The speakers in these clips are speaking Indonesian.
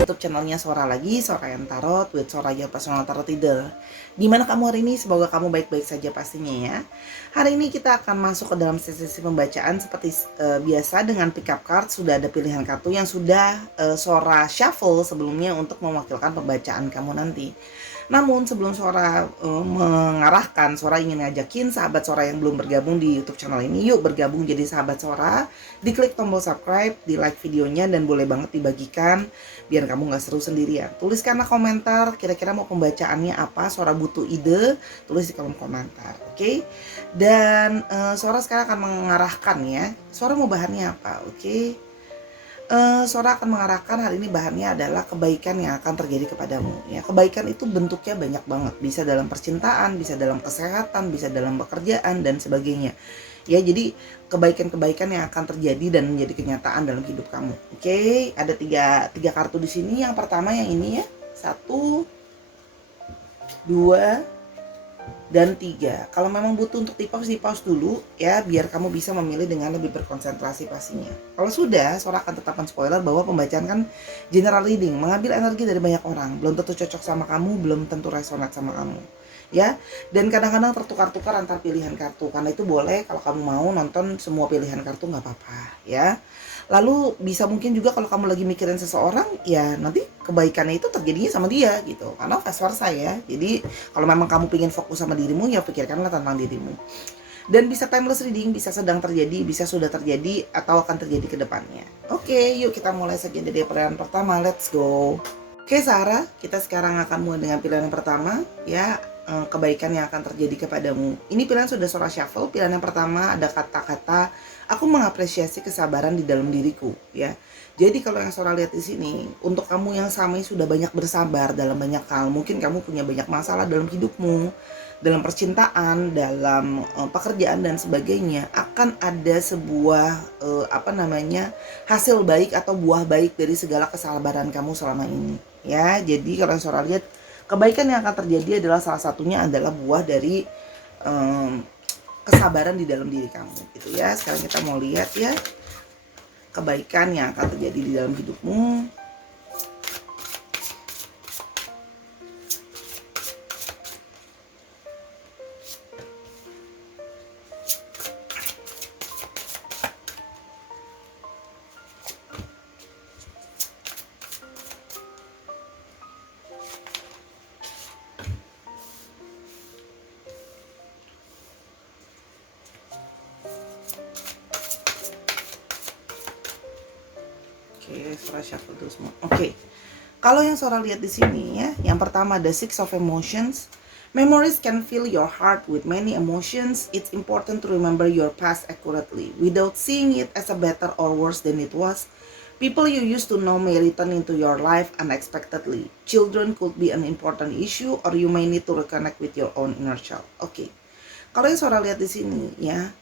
YouTube channelnya Sora lagi, Sora yang Tarot with Sora your personal tarot reader. Gimana kamu hari ini? Semoga kamu baik-baik saja pastinya ya. Hari ini kita akan masuk ke dalam sesi pembacaan seperti biasa dengan pick up card. Sudah ada pilihan kartu yang sudah Sora shuffle sebelumnya untuk mewakilkan pembacaan kamu nanti. Namun sebelum Sora mengarahkan, Sora ingin ngajakin sahabat Sora yang belum bergabung di YouTube channel ini, yuk bergabung jadi sahabat Sora. Diklik tombol subscribe, di like videonya, dan boleh banget dibagikan biar kamu gak seru sendirian. Tuliskanlah komentar, kira-kira mau pembacaannya apa, Sora butuh ide, tulis di kolom komentar, oke? Dan Sora sekarang akan mengarahkan ya, Sora mau bahannya apa, oke? Sora akan mengarahkan hari ini bahannya adalah kebaikan yang akan terjadi kepadamu ya. Kebaikan itu bentuknya banyak banget, bisa dalam percintaan, bisa dalam kesehatan, bisa dalam pekerjaan dan sebagainya ya. Jadi kebaikan-kebaikan yang akan terjadi dan menjadi kenyataan dalam hidup kamu. Oke, ada tiga kartu di sini. Yang pertama yang ini ya, 1, 2, dan 3. Kalau memang butuh untuk di pause dulu ya, biar kamu bisa memilih dengan lebih berkonsentrasi pastinya. Kalau sudah, Sora akan tetapkan spoiler bahwa pembacaan kan general reading, mengambil energi dari banyak orang, belum tentu cocok sama kamu, belum tentu resonate sama kamu ya. Dan kadang-kadang tertukar-tukar antar pilihan kartu, karena itu boleh kalau kamu mau nonton semua pilihan kartu nggak apa-apa ya. Lalu bisa mungkin juga kalau kamu lagi mikirin seseorang, ya nanti kebaikannya itu terjadinya sama dia gitu, karena vice versa ya. Jadi kalau memang kamu pengen fokus sama dirimu, ya pikirkanlah tentang dirimu. Dan bisa timeless reading, bisa sedang terjadi, bisa sudah terjadi, atau akan terjadi ke depannya. Oke, yuk kita mulai saja dari pilihan pertama, let's go. Oke Sarah, kita sekarang akan mulai dengan pilihan yang pertama ya, kebaikan yang akan terjadi kepadamu. Ini pilihan sudah Sora shuffle. Pilihan yang pertama ada kata-kata, aku mengapresiasi kesabaran di dalam diriku ya. Jadi kalau yang Sora lihat di sini, untuk kamu yang sama sudah banyak bersabar dalam banyak hal. Mungkin kamu punya banyak masalah dalam hidupmu, dalam percintaan, dalam pekerjaan dan sebagainya. Akan ada sebuah hasil baik atau buah baik dari segala kesabaran kamu selama ini ya. Jadi kalau yang Sora lihat, kebaikan yang akan terjadi adalah salah satunya adalah buah dari kesabaran di dalam diri kamu gitu ya. Sekarang kita mau lihat ya, kebaikan yang akan terjadi di dalam hidupmu. Sora shuffle dulu semua. Oke. Kalau yang Sora lihat di sini ya, yang pertama ada Six of Emotions. Memories can fill your heart with many emotions. It's important to remember your past accurately without seeing it as a better or worse than it was. People you used to know may return into your life unexpectedly. Children could be an important issue, or you may need to reconnect with your own inner child. Oke. Kalau yang Sora lihat di sini ya,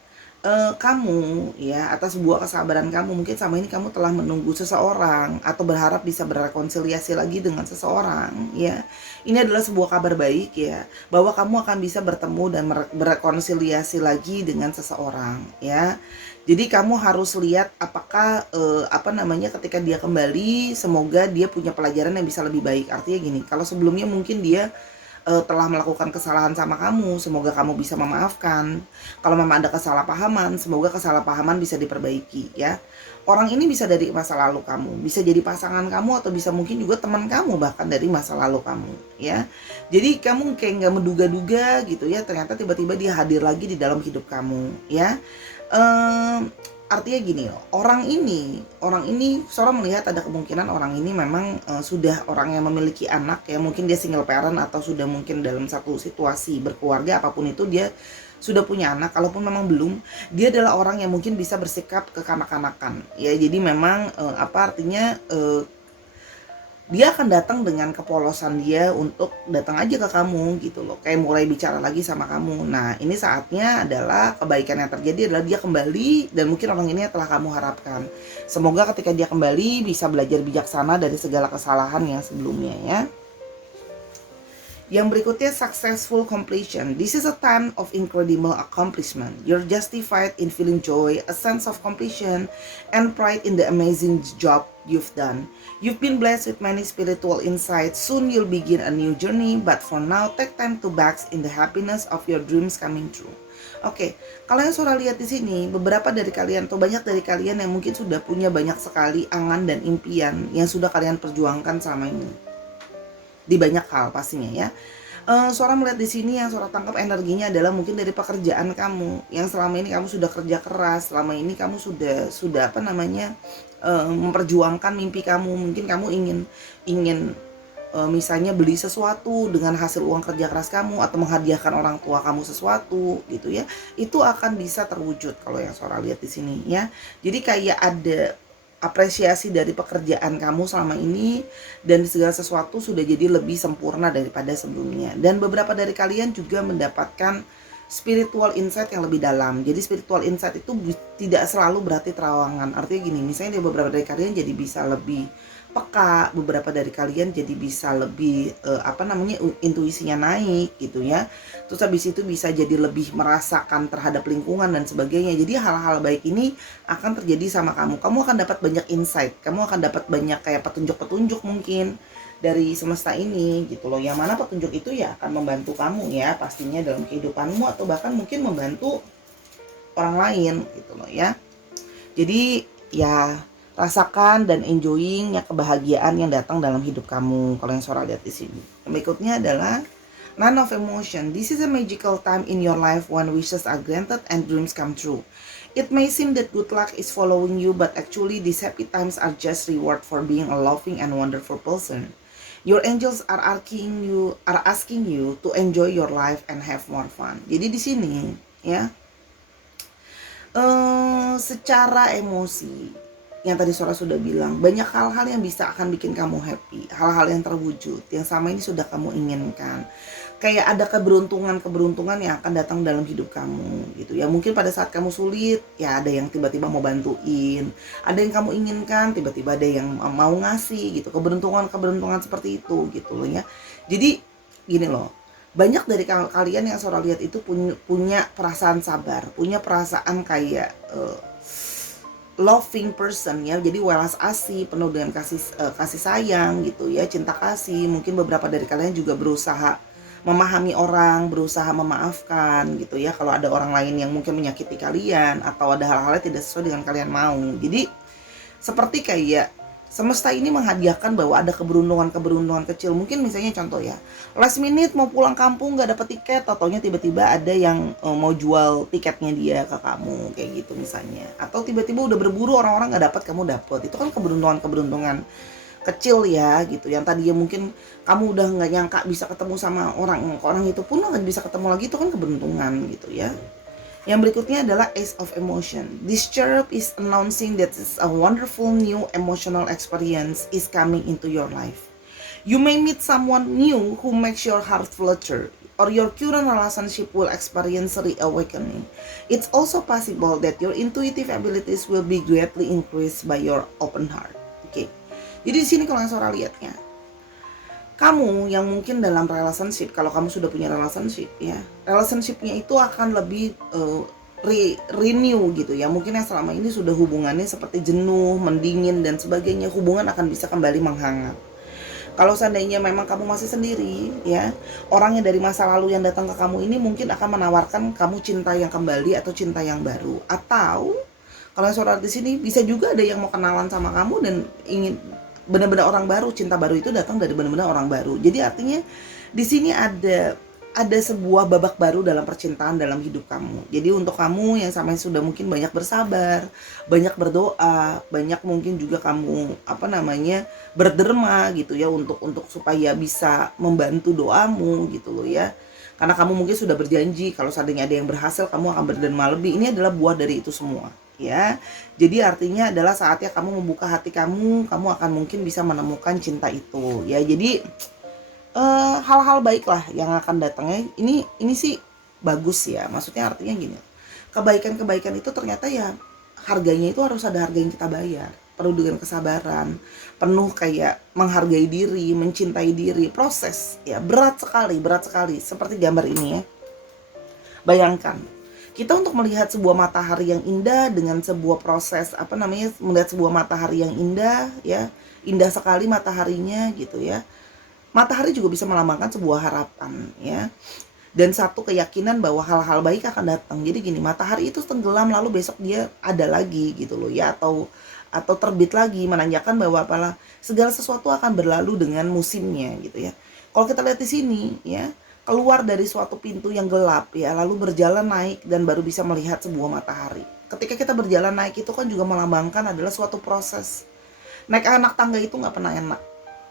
kamu ya, atas sebuah kesabaran kamu, mungkin sama ini kamu telah menunggu seseorang atau berharap bisa berrekonsiliasi lagi dengan seseorang ya. Ini adalah sebuah kabar baik ya, bahwa kamu akan bisa bertemu dan berrekonsiliasi lagi dengan seseorang ya. Jadi kamu harus lihat apakah ketika dia kembali, semoga dia punya pelajaran yang bisa lebih baik. Artinya gini, kalau sebelumnya mungkin dia telah melakukan kesalahan sama kamu, semoga kamu bisa memaafkan. Kalau memang ada kesalahpahaman, semoga kesalahpahaman bisa diperbaiki ya. Orang ini bisa dari masa lalu kamu, bisa jadi pasangan kamu, atau bisa mungkin juga teman kamu, bahkan dari masa lalu kamu ya. Jadi kamu kayak nggak menduga-duga gitu ya, ternyata tiba-tiba dia hadir lagi di dalam hidup kamu ya. Artinya gini, orang ini Sora melihat ada kemungkinan orang ini memang sudah orang yang memiliki anak ya, mungkin dia single parent atau sudah mungkin dalam satu situasi berkeluarga, apapun itu dia sudah punya anak. Kalaupun memang belum, dia adalah orang yang mungkin bisa bersikap kekanak-kanakan ya. Jadi memang dia akan datang dengan kepolosan dia untuk datang aja ke kamu gitu loh, kayak mulai bicara lagi sama kamu. Nah ini saatnya adalah kebaikan yang terjadi adalah dia kembali, dan mungkin orang ini telah kamu harapkan. Semoga ketika dia kembali bisa belajar bijaksana dari segala kesalahan yang sebelumnya ya. Yang berikutnya, successful completion. This is a time of incredible accomplishment. You're justified in feeling joy, a sense of completion, and pride in the amazing job you've done. You've been blessed with many spiritual insights. Soon you'll begin a new journey, but for now, take time to bask in the happiness of your dreams coming true. Oke, kalau yang Sora lihat di sini, beberapa dari kalian atau banyak dari kalian yang mungkin sudah punya banyak sekali angan dan impian yang sudah kalian perjuangkan selama ini. Di banyak hal pastinya ya. Sora melihat di sini yang Sora tangkap energinya adalah mungkin dari pekerjaan kamu yang selama ini kamu sudah kerja keras, selama ini kamu sudah apa namanya memperjuangkan mimpi kamu. Mungkin kamu ingin misalnya beli sesuatu dengan hasil uang kerja keras kamu atau menghadiahkan orang tua kamu sesuatu gitu ya. Itu akan bisa terwujud kalau yang Sora lihat di sini ya. Jadi kayak ada apresiasi dari pekerjaan kamu selama ini dan segala sesuatu sudah jadi lebih sempurna daripada sebelumnya. Dan beberapa dari kalian juga mendapatkan spiritual insight yang lebih dalam. Jadi spiritual insight itu tidak selalu berarti terawangan. Artinya gini, misalnya beberapa dari kalian jadi bisa lebih peka, beberapa dari kalian jadi bisa lebih intuisinya naik gitu ya. Terus habis itu bisa jadi lebih merasakan terhadap lingkungan dan sebagainya. Jadi hal-hal baik ini akan terjadi sama kamu. Kamu akan dapat banyak insight, kamu akan dapat banyak kayak petunjuk-petunjuk mungkin dari semesta ini gitu loh. Yang mana petunjuk itu ya akan membantu kamu ya pastinya dalam kehidupanmu atau bahkan mungkin membantu orang lain gitu loh ya. Jadi ya rasakan dan enjoying ya kebahagiaan yang datang dalam hidup kamu. Kalau yang Sora lihat di sini. Yang berikutnya adalah Nine of Emotion. This is a magical time in your life when wishes are granted and dreams come true. It may seem that good luck is following you, but actually these happy times are just reward for being a loving and wonderful person. Your angels are asking you to enjoy your life and have more fun. Jadi di sini ya secara emosi yang tadi Sora sudah bilang, banyak hal-hal yang bisa akan bikin kamu happy, hal-hal yang terwujud, yang sama ini sudah kamu inginkan. Kayak ada keberuntungan yang akan datang dalam hidup kamu gitu ya. Mungkin pada saat kamu sulit, ya ada yang tiba-tiba mau bantuin, ada yang kamu inginkan, tiba-tiba ada yang mau ngasih gitu. Keberuntungan seperti itu gitu loh ya. Jadi gini loh, banyak dari kalian yang Sora lihat itu punya perasaan sabar, punya perasaan kayak loving person ya, jadi welas asih, penuh dengan kasih sayang gitu ya, cinta kasih. Mungkin beberapa dari kalian juga berusaha memahami orang, berusaha memaafkan gitu ya, kalau ada orang lain yang mungkin menyakiti kalian atau ada hal-hal yang tidak sesuai dengan kalian mau. Jadi seperti kayak semesta ini menghadiahkan bahwa ada keberuntungan kecil. Mungkin misalnya contoh ya, last minute mau pulang kampung gak dapet tiket, totonya tiba-tiba ada yang mau jual tiketnya dia ke kamu kayak gitu misalnya. Atau tiba-tiba udah berburu orang-orang gak dapet, kamu dapet. Itu kan keberuntungan kecil ya gitu. Yang tadinya mungkin kamu udah gak nyangka bisa ketemu sama orang itu pun gak bisa ketemu lagi, itu kan keberuntungan gitu ya. Yang berikutnya adalah Ace of Emotion. This chirp is announcing that a wonderful new emotional experience is coming into your life. You may meet someone new who makes your heart flutter, or your current relationship will experience reawakening. It's also possible that your intuitive abilities will be greatly increased by your open heart. Oke. Jadi di sini kalau yang Sora lihatnya, kamu yang mungkin dalam relationship, kalau kamu sudah punya relationship ya, relationshipnya itu akan lebih renew gitu ya. Mungkin yang selama ini sudah hubungannya seperti jenuh, mendingin dan sebagainya, hubungan akan bisa kembali menghangat. Kalau seandainya memang kamu masih sendiri ya, orang yang dari masa lalu yang datang ke kamu ini mungkin akan menawarkan kamu cinta yang kembali atau cinta yang baru. Atau kalau Sora di sini bisa juga ada yang mau kenalan sama kamu dan ingin benar-benar orang baru, cinta baru itu datang dari benar-benar orang baru. Jadi artinya di sini ada sebuah babak baru dalam percintaan dalam hidup kamu. Jadi untuk kamu yang sampai sudah mungkin banyak bersabar, banyak berdoa, banyak mungkin juga kamu berderma gitu ya untuk supaya bisa membantu doamu gitu loh ya. Karena kamu mungkin sudah berjanji kalau seandainya ada yang berhasil kamu akan berderma lebih. Ini adalah buah dari itu semua. Ya, jadi artinya adalah saatnya kamu membuka hati kamu akan mungkin bisa menemukan cinta itu. Ya, jadi hal-hal baik lah yang akan datangnya. Ini sih bagus ya. Maksudnya artinya gini, kebaikan itu ternyata ya harganya itu harus ada harga yang kita bayar. Perlu dengan kesabaran, penuh kayak menghargai diri, mencintai diri, proses ya berat sekali. Seperti gambar ini ya. Bayangkan. kita untuk melihat sebuah matahari yang indah dengan sebuah proses melihat sebuah matahari yang indah ya, indah sekali mataharinya gitu ya. Matahari juga bisa melambangkan sebuah harapan ya, dan satu keyakinan bahwa hal-hal baik akan datang. Jadi gini, matahari itu tenggelam lalu besok dia ada lagi gitu loh ya, atau terbit lagi, menandakan bahwa segala sesuatu akan berlalu dengan musimnya gitu ya. Kalau kita lihat di sini ya, keluar dari suatu pintu yang gelap ya, lalu berjalan naik dan baru bisa melihat sebuah matahari. Ketika kita berjalan naik itu kan juga melambangkan adalah suatu proses. Naik anak tangga itu nggak pernah enak,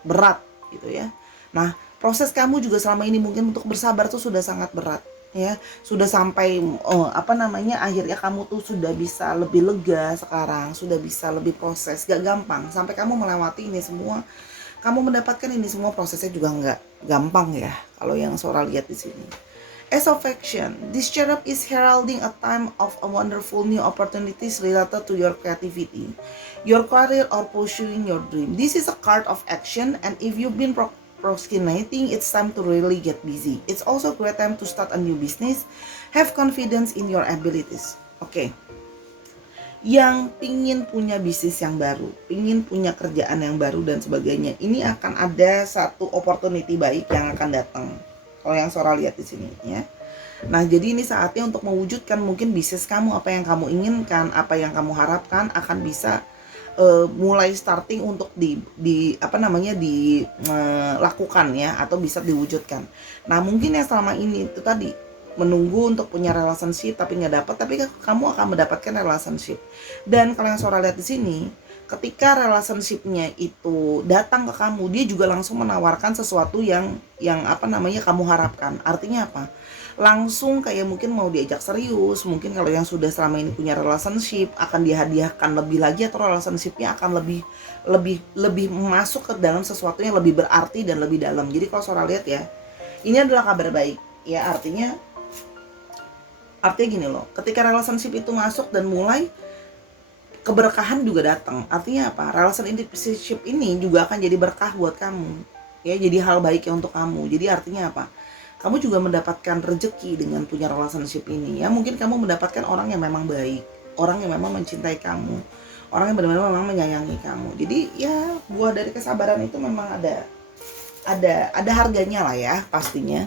berat gitu ya. Nah, proses kamu juga selama ini mungkin untuk bersabar tuh sudah sangat berat ya, sudah sampai akhirnya kamu tuh sudah bisa lebih lega sekarang, sudah bisa lebih proses, gak gampang sampai kamu melewati ini semua. Kamu mendapatkan ini semua, prosesnya juga nggak gampang ya, kalau yang Sora lihat di sini. As of action, this cherub is heralding a time of a wonderful new opportunities related to your creativity, your career, or pursuing your dream. This is a card of action, and if you've been procrastinating, it's time to really get busy. It's also a great time to start a new business. Have confidence in your abilities. Oke. Yang pingin punya bisnis yang baru, pingin punya kerjaan yang baru dan sebagainya, ini akan ada satu opportunity baik yang akan datang. Kalau yang Sora lihat di sini ya. Nah, jadi ini saatnya untuk mewujudkan mungkin bisnis kamu, apa yang kamu inginkan, apa yang kamu harapkan akan bisa mulai starting untuk dilakukan ya, atau bisa diwujudkan. Nah, mungkin yang selama ini itu tadi menunggu untuk punya relationship tapi nggak dapat, tapi kamu akan mendapatkan relationship. Dan kalau yang Sora lihat di sini, ketika relationshipnya itu datang ke kamu, dia juga langsung menawarkan sesuatu yang kamu harapkan. Artinya apa? Langsung kayak mungkin mau diajak serius. Mungkin kalau yang sudah selama ini punya relationship akan dihadiahkan lebih lagi, atau relationshipnya akan lebih masuk ke dalam sesuatu yang lebih berarti dan lebih dalam. Jadi kalau Sora lihat ya, ini adalah kabar baik ya, artinya gini loh, ketika relationship itu masuk dan mulai, keberkahan juga datang. Artinya apa? Relationship ini juga akan jadi berkah buat kamu ya, jadi hal baik ya untuk kamu. Jadi artinya apa? Kamu juga mendapatkan rezeki dengan punya relationship ini ya. Mungkin kamu mendapatkan orang yang memang baik, orang yang memang mencintai kamu, orang yang benar-benar memang menyayangi kamu. Jadi ya, buah dari kesabaran itu memang ada harganya lah ya pastinya.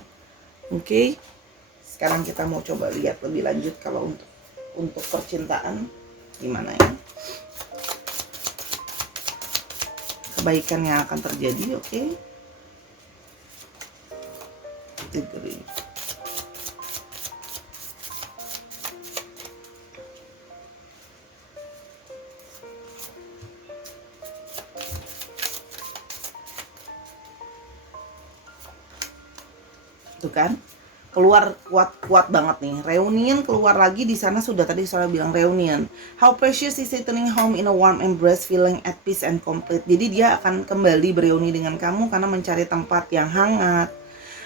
Oke. Sekarang kita mau coba lihat lebih lanjut kalau untuk percintaan gimana ya. Kebaikan yang akan terjadi, oke. Degree. Tuh kan? Keluar kuat banget nih. Reunion keluar lagi di sana, sudah tadi saya bilang reunion. How precious is returning home in a warm embrace, feeling at peace and complete. Jadi dia akan kembali bereuni dengan kamu karena mencari tempat yang hangat,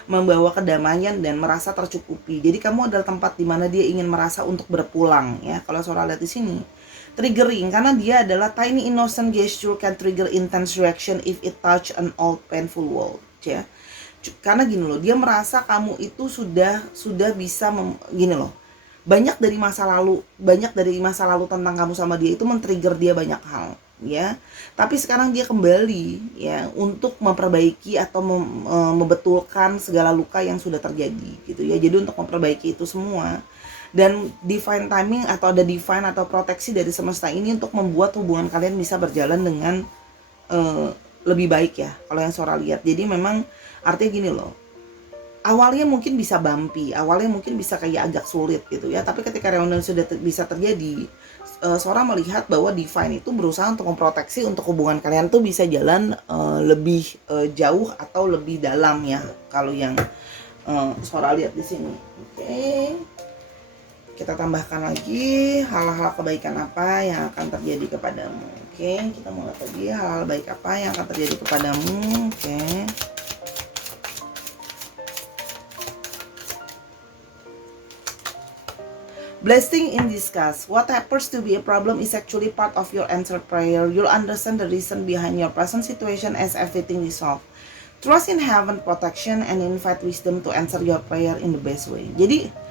membawa kedamaian dan merasa tercukupi. Jadi kamu adalah tempat di mana dia ingin merasa untuk berpulang ya. Kalau Sora lihat di sini, triggering karena dia adalah tiny innocent gesture can trigger intense reaction if it touch an old painful world ya. Karena gini loh, dia merasa kamu itu sudah bisa gini loh. Banyak dari masa lalu tentang kamu sama dia itu men-trigger dia banyak hal ya. Tapi sekarang dia kembali ya untuk memperbaiki atau membetulkan segala luka yang sudah terjadi gitu ya. Jadi untuk memperbaiki itu semua, dan divine timing atau ada divine atau proteksi dari semesta ini untuk membuat hubungan kalian bisa berjalan dengan lebih baik ya. Kalau yang Sora lihat, jadi memang artinya gini loh, awalnya mungkin bisa bumpy, awalnya mungkin bisa kayak agak sulit gitu ya, tapi ketika reunion sudah bisa terjadi, Sora melihat bahwa divine itu berusaha untuk memproteksi untuk hubungan kalian tuh bisa jalan lebih jauh atau lebih dalam ya. Kalau yang Sora lihat di sini, oke. Kita tambahkan lagi hal-hal kebaikan apa yang akan terjadi kepadamu. Oke, kita mulai tadi hal-hal baik apa yang akan terjadi kepadamu. Oke. Blessing in disguise. What happens to be a problem is actually part of your answered prayer. You'll understand the reason behind your present situation as everything is solved. Trust in heaven protection and invite wisdom to answer your prayer in the best way. Jadi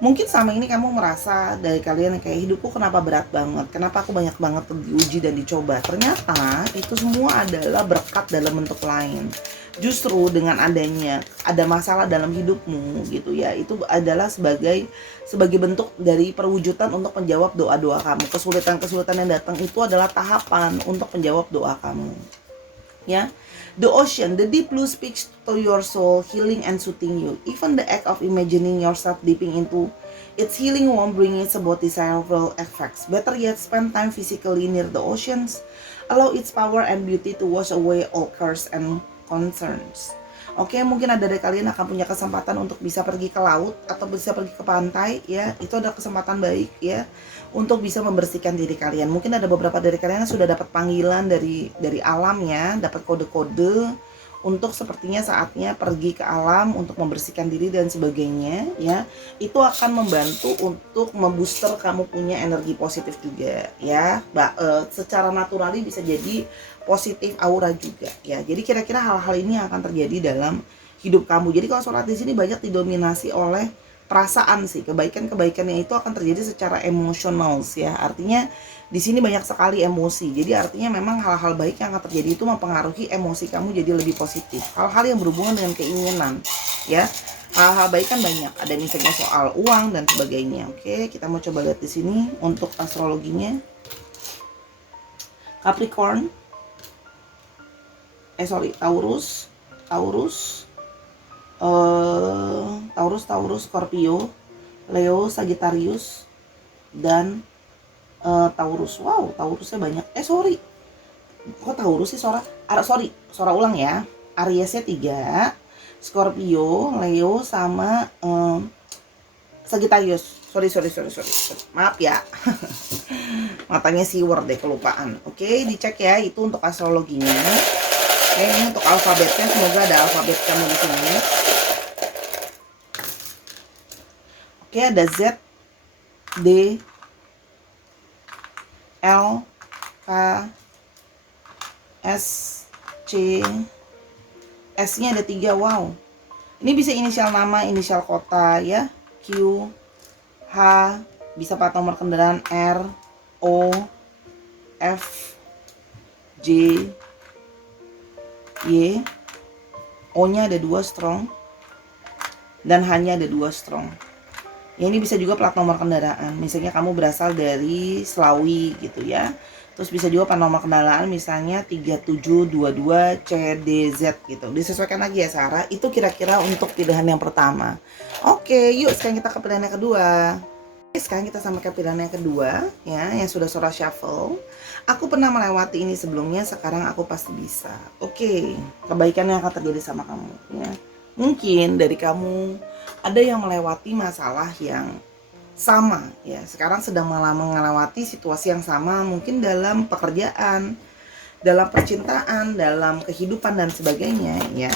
Mungkin sama ini kamu merasa dari kalian yang kayak hidupku kenapa berat banget, kenapa aku banyak banget diuji dan dicoba. Ternyata itu semua adalah berkat dalam bentuk lain. Justru dengan adanya ada masalah dalam hidupmu gitu ya, itu adalah sebagai bentuk dari perwujudan untuk menjawab doa-doa kamu. Kesulitan-kesulitan yang datang itu adalah tahapan untuk menjawab doa kamu. Ya, the ocean, the deep blue speaks to your soul, healing and soothing you. Even the act of imagining yourself dipping into its healing won't bring its about desirable effects. Better yet, spend time physically near the oceans. Allow its power and beauty to wash away all curse and concerns. Oke, mungkin ada dari kalian akan punya kesempatan untuk bisa pergi ke laut atau bisa pergi ke pantai ya. Itu ada kesempatan baik ya untuk bisa membersihkan diri kalian. Mungkin ada beberapa dari kalian yang sudah dapat panggilan dari alam ya, dapat kode-kode untuk sepertinya saatnya pergi ke alam untuk membersihkan diri dan sebagainya ya. Itu akan membantu untuk membooster kamu punya energi positif juga ya. Secara naturali bisa jadi positif aura juga ya. Jadi kira-kira hal-hal ini yang akan terjadi dalam hidup kamu. Jadi kalau sholat di sini banyak didominasi oleh perasaan sih. Kebaikan-kebaikannya itu akan terjadi secara emosional ya. Artinya di sini banyak sekali emosi. Jadi artinya memang hal-hal baik yang akan terjadi itu mempengaruhi emosi kamu jadi lebih positif. Hal-hal yang berhubungan dengan keinginan ya. Hal-hal baik kan banyak. Ada misalnya soal uang dan sebagainya. Oke, kita mau coba lihat di sini untuk astrologinya. Capricorn. Taurus, Scorpio, Leo, Sagittarius, dan Taurus. Wow, Taurusnya banyak. Kok Taurus sih Sora ulang ya. Ariesnya 3, Scorpio, Leo, sama Sagittarius. Sorry. Maaf ya. Matanya siwer deh, kelupaan. Oke, dicek ya, itu untuk astrologinya. Oke, ini untuk alfabetnya, semoga ada alfabet kamu di sini. Oke, ada Z, D, L, K, S, C, S-nya ada 3. Wow. Ini bisa inisial nama, inisial kota ya. Q, H, bisa plat nomor kendaraan, R, O, F, J, Y. O-nya ada 2 strong dan H-nya ada 2 strong. Ya, ini bisa juga plat nomor kendaraan. Misalnya kamu berasal dari Selawi gitu ya. Terus bisa juga plat nomor kendaraan misalnya 3722 CDZ gitu. Disesuaikan lagi ya Sarah. Itu kira-kira untuk pilihan yang pertama. Oke, yuk sekarang kita ke pilihan yang kedua. Sekarang kita sampai ke pilihan yang kedua ya, yang sudah Sora shuffle. Aku pernah melewati ini sebelumnya, sekarang aku pasti bisa. Oke, kebaikan yang akan terjadi sama kamu ya. Mungkin dari kamu ada yang melewati masalah yang sama ya, sekarang sedang melewati situasi yang sama, mungkin dalam pekerjaan, dalam percintaan, dalam kehidupan dan sebagainya ya.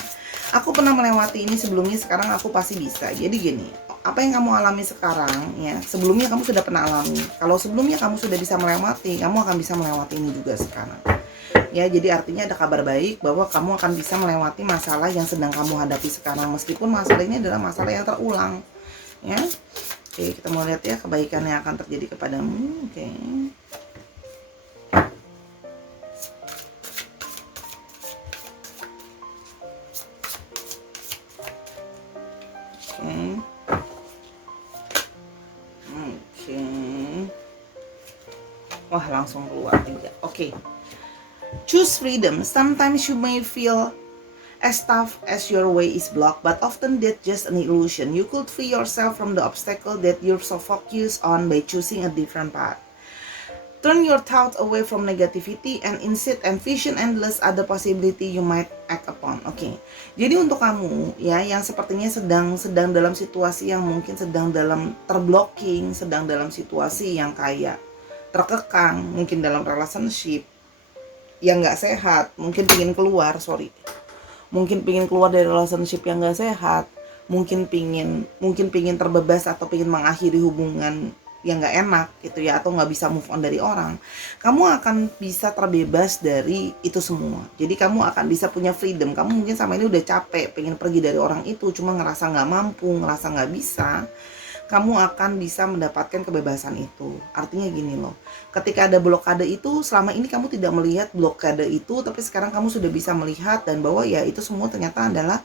Aku pernah melewati ini sebelumnya, sekarang aku pasti bisa. Jadi gini, apa yang kamu alami sekarang ya, sebelumnya kamu sudah pernah alami. Kalau sebelumnya kamu sudah bisa melewati, kamu akan bisa melewati ini juga sekarang. Ya, jadi artinya ada kabar baik bahwa kamu akan bisa melewati masalah yang sedang kamu hadapi sekarang, meskipun masalah ini adalah masalah yang terulang. Ya. Oke, kita mau lihat ya kebaikan yang akan terjadi kepadamu. Oke. Wah, langsung keluar juga. Oke. Choose freedom. Sometimes you may feel as tough as your way is blocked, but often that's just an illusion. You could free yourself from the obstacle that you're so focused on by choosing a different path. Turn your thoughts away from negativity and instead envision endless other possibility you might act upon. Oke. Jadi untuk kamu ya yang sepertinya sedang dalam situasi yang mungkin sedang dalam terblocking, sedang dalam situasi yang kayak terkekang, mungkin dalam relationship yang nggak sehat, mungkin pingin keluar dari relationship yang nggak sehat, mungkin pingin terbebas atau pingin mengakhiri hubungan yang nggak enak gitu ya, atau nggak bisa move on dari orang. Kamu akan bisa terbebas dari itu semua. Jadi kamu akan bisa punya freedom. Kamu mungkin sama ini udah capek pengen pergi dari orang itu, cuma ngerasa nggak mampu, ngerasa nggak bisa. kamu akan bisa mendapatkan kebebasan itu. Artinya gini loh, ketika ada blokade itu, selama ini kamu tidak melihat blokade itu, tapi sekarang kamu sudah bisa melihat dan bahwa ya itu semua ternyata adalah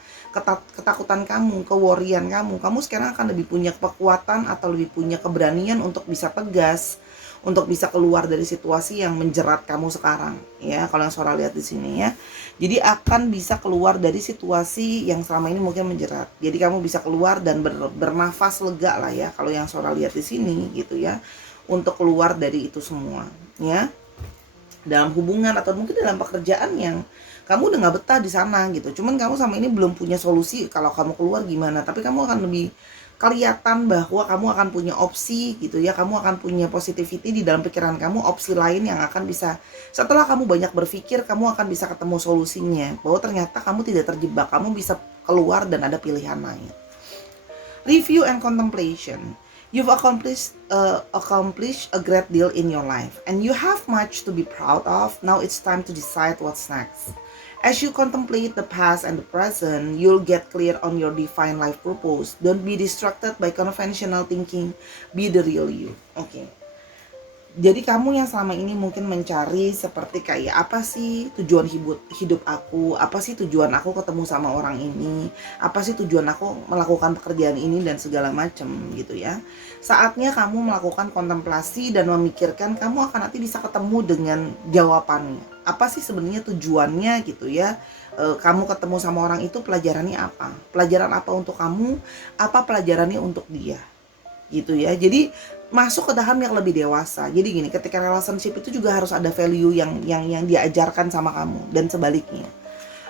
ketakutan kamu, keworian kamu. Kamu sekarang akan lebih punya kekuatan atau lebih punya keberanian untuk bisa tegas, untuk bisa keluar dari situasi yang menjerat kamu sekarang, ya. Kalau yang Sora lihat di sini ya. Jadi akan bisa keluar dari situasi yang selama ini mungkin menjerat. Jadi kamu bisa keluar dan bernafas lega lah ya. Kalau yang Sora lihat di sini gitu ya. Untuk keluar dari itu semua, ya. Dalam hubungan atau mungkin dalam pekerjaan yang kamu udah nggak betah di sana gitu. Cuman kamu sama ini belum punya solusi kalau kamu keluar gimana. Tapi kamu akan lebih kelihatan bahwa kamu akan punya opsi gitu ya, kamu akan punya positivity di dalam pikiran kamu, opsi lain yang akan bisa, setelah kamu banyak berpikir, kamu akan bisa ketemu solusinya, bahwa ternyata kamu tidak terjebak, kamu bisa keluar dan ada pilihan lain. Review and contemplation. You've accomplished a great deal in your life and you have much to be proud of. Now it's time to decide what's next. As you contemplate the past and the present, you'll get clear on your divine life purpose. Don't be distracted by conventional thinking. Be the real you. Oke. Jadi kamu yang selama ini mungkin mencari seperti kayak apa sih tujuan hidup aku, apa sih tujuan aku ketemu sama orang ini, apa sih tujuan aku melakukan pekerjaan ini dan segala macam gitu ya. Saatnya kamu melakukan kontemplasi dan memikirkan, kamu akan nanti bisa ketemu dengan jawabannya. Apa sih sebenarnya tujuannya gitu ya. Kamu ketemu sama orang itu pelajarannya apa? Pelajaran apa untuk kamu? Apa pelajarannya untuk dia? Gitu ya. Jadi masuk ke tahap yang lebih dewasa. Jadi gini, ketika relationship itu juga harus ada value yang diajarkan sama kamu dan sebaliknya.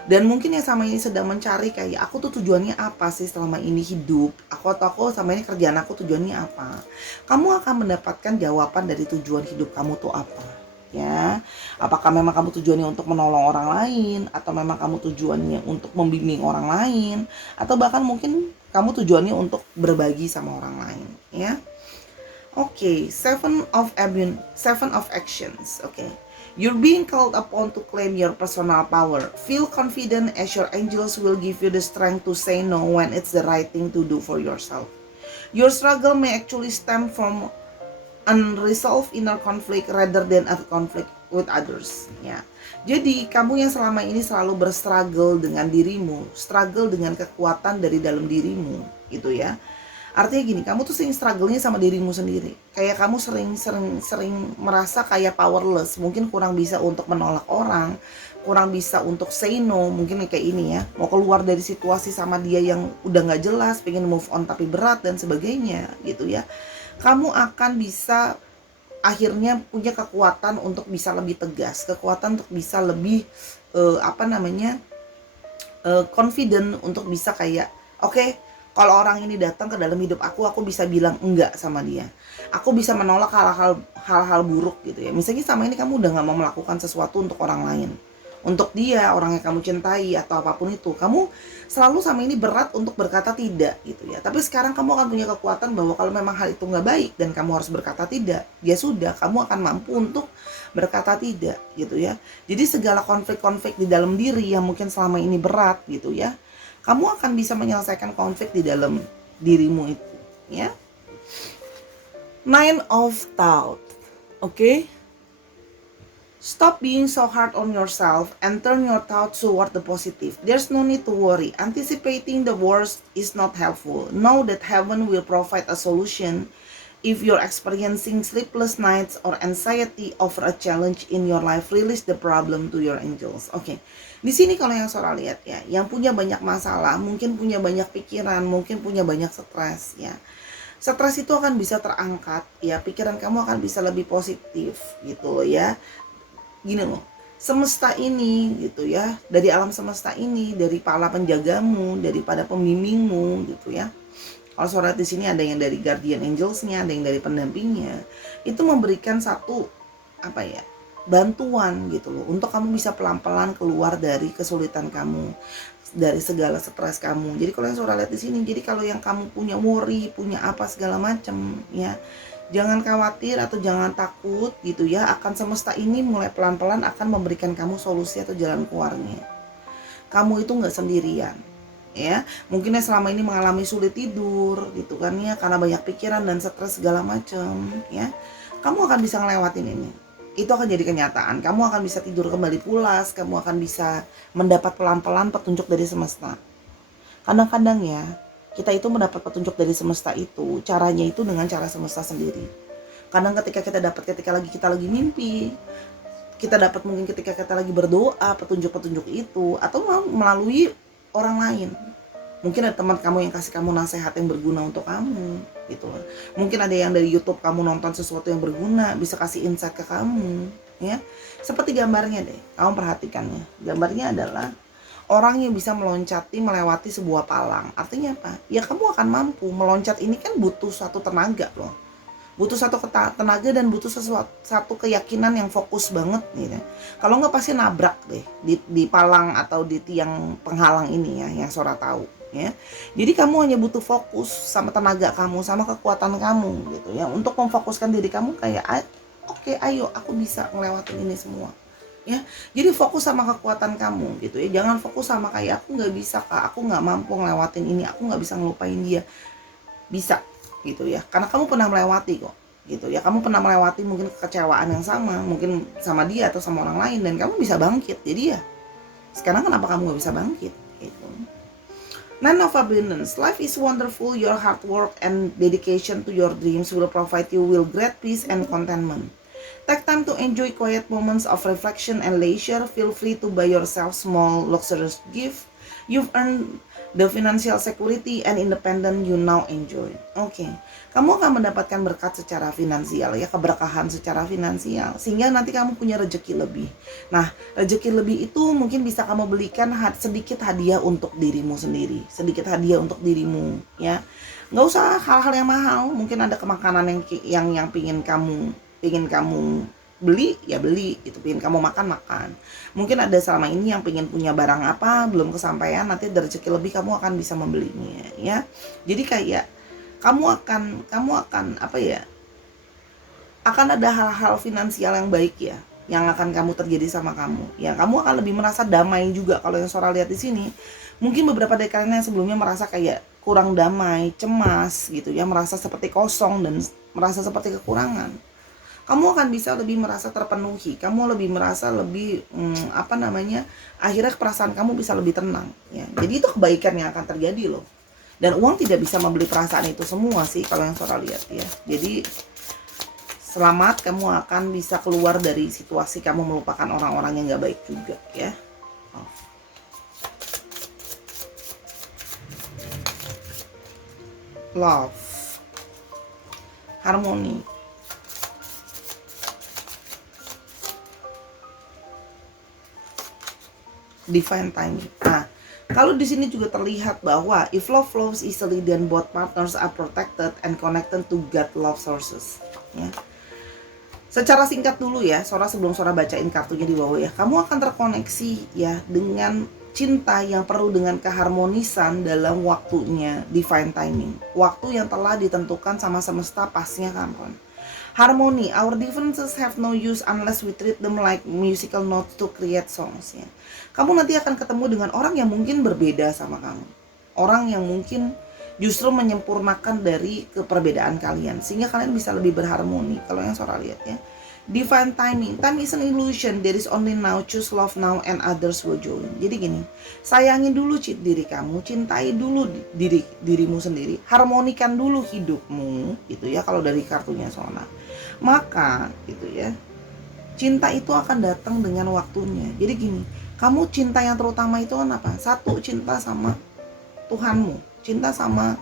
Dan mungkin yang sama ini sedang mencari kayak aku tuh tujuannya apa sih selama ini hidup, aku sama ini kerjaan aku tujuannya apa. Kamu akan mendapatkan jawaban dari tujuan hidup kamu tuh apa, ya. Apakah memang kamu tujuannya untuk menolong orang lain, atau memang kamu tujuannya untuk membimbing orang lain, atau bahkan mungkin kamu tujuannya untuk berbagi sama orang lain, ya. Okay, seven of actions. Okay, you're being called upon to claim your personal power. Feel confident as your angels will give you the strength to say no when it's the right thing to do for yourself. Your struggle may actually stem from unresolved inner conflict rather than a conflict with others. Ya, jadi kamu yang selama ini selalu berstruggle dengan dirimu, struggle dengan kekuatan dari dalam dirimu, gitu ya. Artinya gini, kamu tuh sering struggle-nya sama dirimu sendiri. Kayak kamu sering merasa kayak powerless, mungkin kurang bisa untuk menolak orang, kurang bisa untuk say no, mungkin kayak ini ya. Mau keluar dari situasi sama dia yang udah nggak jelas, pengen move on tapi berat dan sebagainya, gitu ya. Kamu akan bisa akhirnya punya kekuatan untuk bisa lebih tegas, kekuatan untuk bisa lebih confident untuk bisa kayak oke, kalau orang ini datang ke dalam hidup aku bisa bilang enggak sama dia. Aku bisa menolak hal-hal buruk gitu ya. Misalnya sama ini kamu udah gak mau melakukan sesuatu untuk orang lain, untuk dia, orang yang kamu cintai atau apapun itu. Kamu selalu sama ini berat untuk berkata tidak gitu ya. Tapi sekarang kamu akan punya kekuatan bahwa kalau memang hal itu gak baik dan kamu harus berkata tidak, ya sudah, kamu akan mampu untuk berkata tidak gitu ya. Jadi segala konflik-konflik di dalam diri yang mungkin selama ini berat gitu ya, kamu akan bisa menyelesaikan konflik di dalam dirimu itu, ya. Nine of Thought, okay? Stop being so hard on yourself and turn your thoughts toward the positive. There's no need to worry. Anticipating the worst is not helpful. Know that heaven will provide a solution if you're experiencing sleepless nights or anxiety over a challenge in your life. Release the problem to your angels. Oke. Di sini kalau yang Sora lihat ya, yang punya banyak masalah, mungkin punya banyak pikiran, mungkin punya banyak stres ya. Stres itu akan bisa terangkat ya, pikiran kamu akan bisa lebih positif gitu ya. Gini loh, semesta ini gitu ya, dari alam semesta ini, dari para penjagamu, daripada pembimbingmu gitu ya. Kalau Sora di sini ada yang dari guardian angels-nya, ada yang dari pendampingnya. Itu memberikan satu bantuan gitu loh, untuk kamu bisa pelan-pelan keluar dari kesulitan kamu, dari segala stres kamu. Jadi kalau yang Sora lihat di sini, jadi kalau yang kamu punya worry, punya apa segala macam ya, jangan khawatir atau jangan takut gitu ya, akan semesta ini mulai pelan-pelan akan memberikan kamu solusi atau jalan keluarnya. Kamu itu nggak sendirian ya. Mungkin ya selama ini mengalami sulit tidur gitu kan ya, karena banyak pikiran dan stres segala macam ya. Kamu akan bisa ngelewatin ini. Itu akan jadi kenyataan. Kamu akan bisa tidur kembali pulas, kamu akan bisa mendapat pelan-pelan petunjuk dari semesta. Kadang-kadang ya, kita itu mendapat petunjuk dari semesta itu, caranya itu dengan cara semesta sendiri. Kadang ketika kita dapat kita lagi mimpi, kita dapat mungkin ketika kita lagi berdoa, petunjuk-petunjuk itu, atau melalui orang lain. Mungkin ada teman kamu yang kasih kamu nasihat yang berguna untuk kamu gitu. Mungkin ada yang dari YouTube kamu nonton sesuatu yang berguna, bisa kasih insight ke kamu ya. Seperti gambarnya deh, kamu perhatikannya. Gambarnya adalah orang yang bisa melewati sebuah palang. Artinya apa? Ya kamu akan mampu meloncat. Ini kan butuh suatu tenaga loh, butuh satu tenaga dan butuh satu keyakinan yang fokus banget gitu. Kalau nggak pasti nabrak deh di palang atau di tiang penghalang ini ya, yang Sora tahu ya. Jadi kamu hanya butuh fokus sama tenaga kamu, sama kekuatan kamu gitu ya, untuk memfokuskan diri kamu kayak oke, ayo aku bisa ngelewatin ini semua ya. Jadi fokus sama kekuatan kamu gitu ya, jangan fokus sama kayak aku nggak bisa kak, aku nggak mampu ngelewatin ini, aku nggak bisa ngelupain dia. Bisa gitu ya, karena kamu pernah melewati kok gitu ya. Kamu pernah melewati mungkin kekecewaan yang sama, mungkin sama dia atau sama orang lain, dan kamu bisa bangkit. Jadi ya sekarang kenapa kamu nggak bisa bangkit gitu. Nine of Abundance, life is wonderful, your hard work and dedication to your dreams will provide you with great peace and contentment. Take time to enjoy quiet moments of reflection and leisure. Feel free to buy yourself small luxurious gift. You've earned the financial security and independence you now enjoy. Oke, kamu akan mendapatkan berkat secara finansial ya, keberkahan secara finansial, sehingga nanti kamu punya rezeki lebih. Nah, rezeki lebih itu mungkin bisa kamu belikan sedikit hadiah untuk dirimu sendiri, sedikit hadiah untuk dirimu ya. Nggak usah hal-hal yang mahal, mungkin ada kemakanan yang pingin kamu beli ya beli, itu pingin kamu makan. Mungkin ada selama ini yang pingin punya barang apa belum kesampaian, nanti dari rezeki lebih kamu akan bisa membelinya ya. Jadi kayak kamu akan apa ya, akan ada hal-hal finansial yang baik ya, yang akan kamu terjadi sama kamu ya. Kamu akan lebih merasa damai juga. Kalau yang Sora lihat di sini, mungkin beberapa dari kalian yang sebelumnya merasa kayak kurang damai, cemas gitu ya, merasa seperti kosong dan merasa seperti kekurangan. Kamu akan bisa lebih merasa terpenuhi, kamu lebih merasa lebih akhirnya perasaan kamu bisa lebih tenang ya. Jadi itu kebaikan yang akan terjadi loh. Dan uang tidak bisa membeli perasaan itu semua sih kalau yang Sora lihat ya. Jadi selamat, kamu akan bisa keluar dari situasi kamu melupakan orang-orang yang gak baik juga ya. Love, harmoni, divine timing. Nah, kalau di sini juga terlihat bahwa if love flows easily, then both partners are protected and connected to God love sources. Ya. Secara singkat dulu ya, sebelum Sora bacain kartunya di bawah ya, kamu akan terkoneksi ya dengan cinta yang perlu dengan keharmonisan dalam waktunya, divine timing. Waktu yang telah ditentukan sama semesta pasnya kapan. Harmony, our differences have no use unless we treat them like musical notes to create songs ya. Kamu nanti akan ketemu dengan orang yang mungkin berbeda sama kamu, orang yang mungkin justru menyempurnakan dari keperbedaan kalian, sehingga kalian bisa lebih berharmoni. Kalau yang Sora lihat ya, divine timing, time is an illusion, there is only now, choose love now and others will join. Jadi gini, sayangin dulu diri kamu, cintai dulu dirimu sendiri, harmonikan dulu hidupmu gitu ya. Kalau dari kartunya Sora, maka gitu ya, cinta itu akan datang dengan waktunya. Jadi gini, kamu cinta yang terutama itu kan apa? Satu, cinta sama Tuhanmu, cinta sama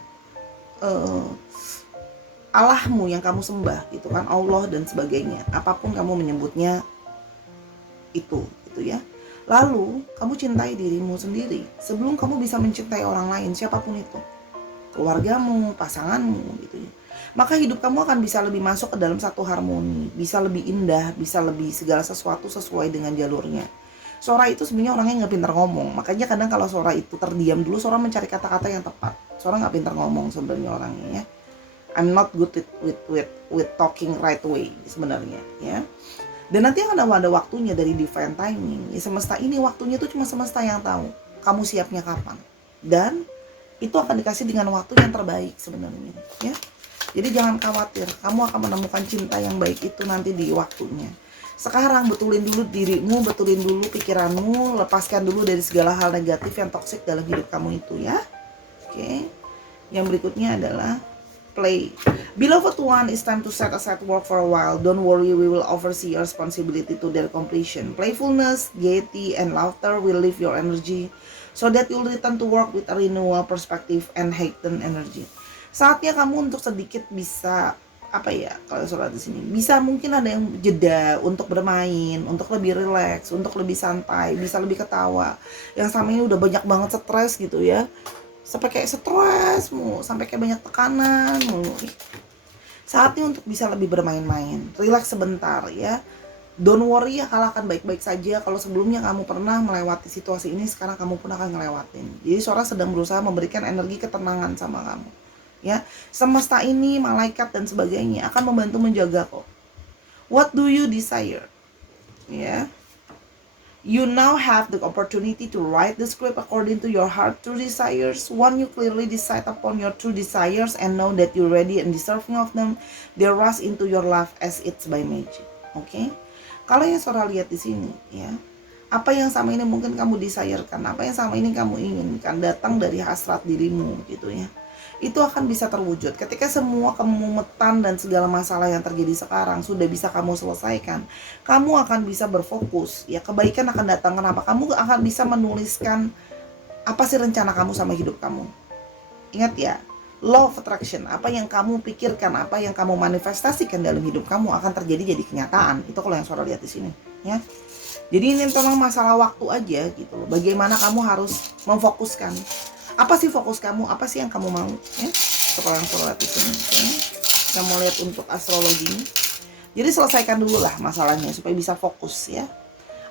Allahmu yang kamu sembah gitu kan, Allah dan sebagainya, apapun kamu menyebutnya itu gitu ya. Lalu kamu cintai dirimu sendiri sebelum kamu bisa mencintai orang lain, siapapun itu, keluargamu, pasanganmu gitu ya. Maka hidup kamu akan bisa lebih masuk ke dalam satu harmoni, bisa lebih indah, bisa lebih segala sesuatu sesuai dengan jalurnya. Sora itu sebenarnya orangnya nggak pintar ngomong, makanya kadang kalau Sora itu terdiam dulu, Sora mencari kata-kata yang tepat. Sora nggak pintar ngomong sebenarnya orangnya ya. I'm not good with talking right way sebenarnya ya. Dan nanti akan ada waktunya dari divine timing ya, semesta ini waktunya itu cuma semesta yang tahu kamu siapnya kapan. dan itu akan dikasih dengan waktu yang terbaik sebenarnya ya. Jadi jangan khawatir, kamu akan menemukan cinta yang baik itu nanti di waktunya. Sekarang betulin dulu dirimu, betulin dulu pikiranmu, lepaskan dulu dari segala hal negatif yang toksik dalam hidup kamu itu ya. Oke. Yang berikutnya adalah play. Beloved one, it's time to set aside work for a while. Don't worry, we will oversee your responsibility to their completion. Playfulness, gaiety, and laughter will lift your energy so that you'll return to work with a renewal perspective and heightened energy. Saatnya kamu untuk sedikit bisa kalau sholat di sini bisa mungkin ada yang jeda untuk bermain, untuk lebih rileks, untuk lebih santai, bisa lebih ketawa. Yang sama ini udah banyak banget stres gitu ya, sampai kayak stres mulu, sampai kayak banyak tekanan mulu. Saatnya untuk bisa lebih bermain-main, rileks sebentar ya. Don't worry, hal akan baik-baik saja. Kalau sebelumnya kamu pernah melewati situasi ini, sekarang kamu pun akan ngelewatin. Jadi Sora sedang berusaha memberikan energi ketenangan sama kamu ya. Semesta ini, malaikat dan sebagainya akan membantu menjaga kok. What do you desire? Ya. You now have the opportunity to write the script according to your heart true desires. When you clearly decide upon your true desires and know that you're ready and deserving of them, they rush into your life as it's by magic. Oke? Kalau yang Sora lihat di sini ya, apa yang sama ini mungkin kamu desirekan, apa yang sama ini kamu inginkan datang dari hasrat dirimu gitu ya. Itu akan bisa terwujud ketika semua kemumetan dan segala masalah yang terjadi sekarang sudah bisa kamu selesaikan. Kamu akan bisa berfokus ya, kebaikan akan datang. Kenapa? Kamu akan bisa menuliskan apa sih rencana kamu sama hidup kamu. Ingat ya, law of attraction, apa yang kamu pikirkan, apa yang kamu manifestasikan dalam hidup kamu akan terjadi jadi kenyataan. Itu kalau yang Sora lihat di sini ya. Jadi ini memang masalah waktu aja gitu loh. Bagaimana kamu harus memfokuskan. Apa sih fokus kamu? Apa sih yang kamu mau? Ya, sekolah yang Sora lihat di sini. Ya. Kita mau lihat untuk astrologi ini. Jadi selesaikan dulu lah masalahnya supaya bisa fokus ya.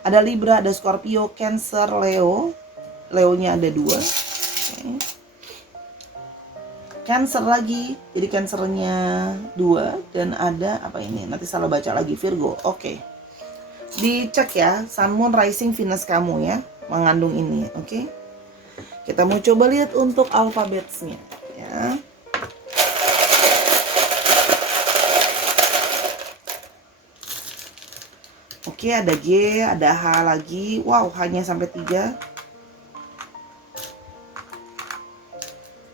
Ada Libra, ada Scorpio, Cancer, Leo. Leonya ada 2. Okay. Cancer lagi, jadi Cancernya 2 dan ada apa ini? Nanti salah baca lagi, Virgo. Oke. Dicek ya, Sun, Moon, Rising, Venus kamu ya, mengandung ini, oke? Kita mau coba lihat untuk alfabetnya ya. Oke, ada G, ada H lagi. Wow, hanya sampai 3.